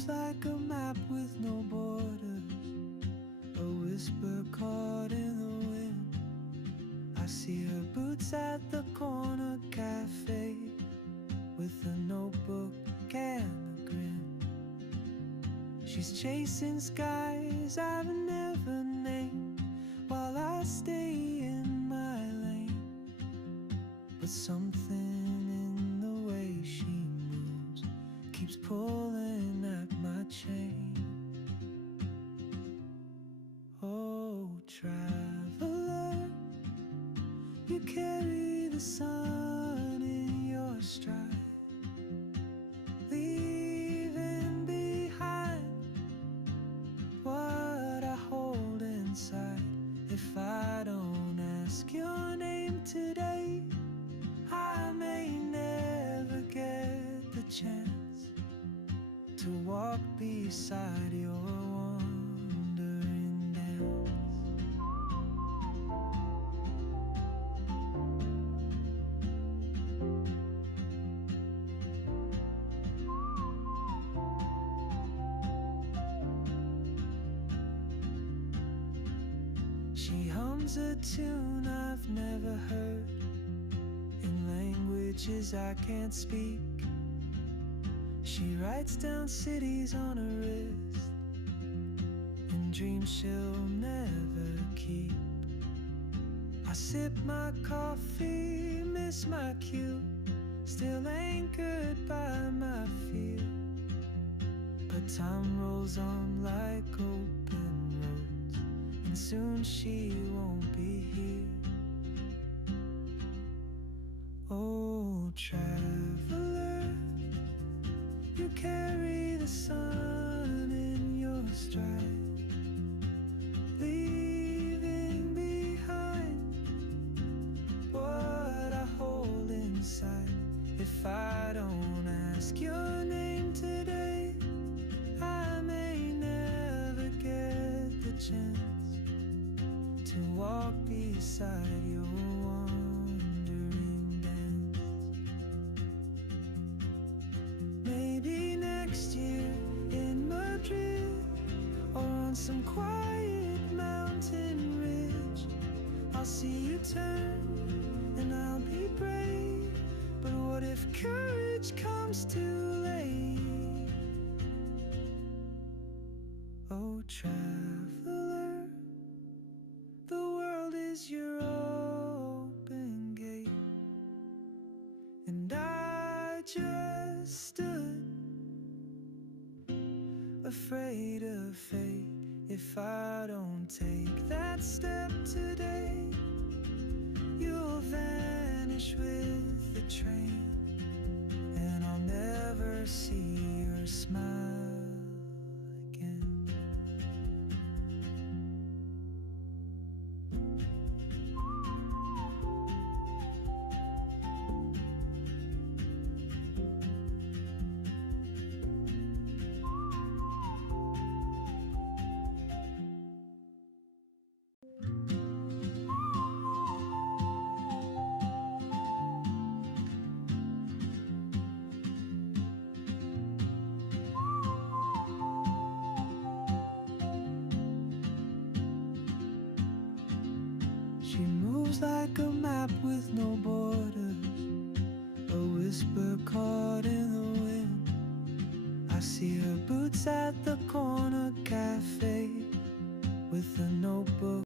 moves like a map with no borders, a whisper caught in the wind. I see her boots at the corner cafe, with a notebook and a grin. She's chasing skies I've never named, while I stay in my lane. But something in the way she moves keeps pulling at my chain. Oh, traveler, you carry the sun in your stride, leaving behind what I hold inside. If I don't ask your name today, I may never get the chance to walk beside your wandering dance. She hums a tune I've never heard, in languages I can't speak. She writes down cities on her wrist, and dreams she'll never keep. I sip my coffee, miss my cue, still anchored by my fear. But time rolls on like open roads, and soon she won't be here. Oh, traveler, you carry the sun in your stride, leaving behind what I hold inside. If I don't ask your name today, I may never get the chance to walk beside your wandering dance. Maybe next year in Madrid, or on some quiet mountain ridge, I'll see you turn and I'll be brave. But what if courage comes too late? Oh, traveler, the world is your open gate, and I just stood afraid of fate. If I don't take that step today, you'll vanish with the train, and I'll never see your smile again. She moves like a map with no borders, a whisper caught in the wind. I see her boots at the corner cafe, with a notebook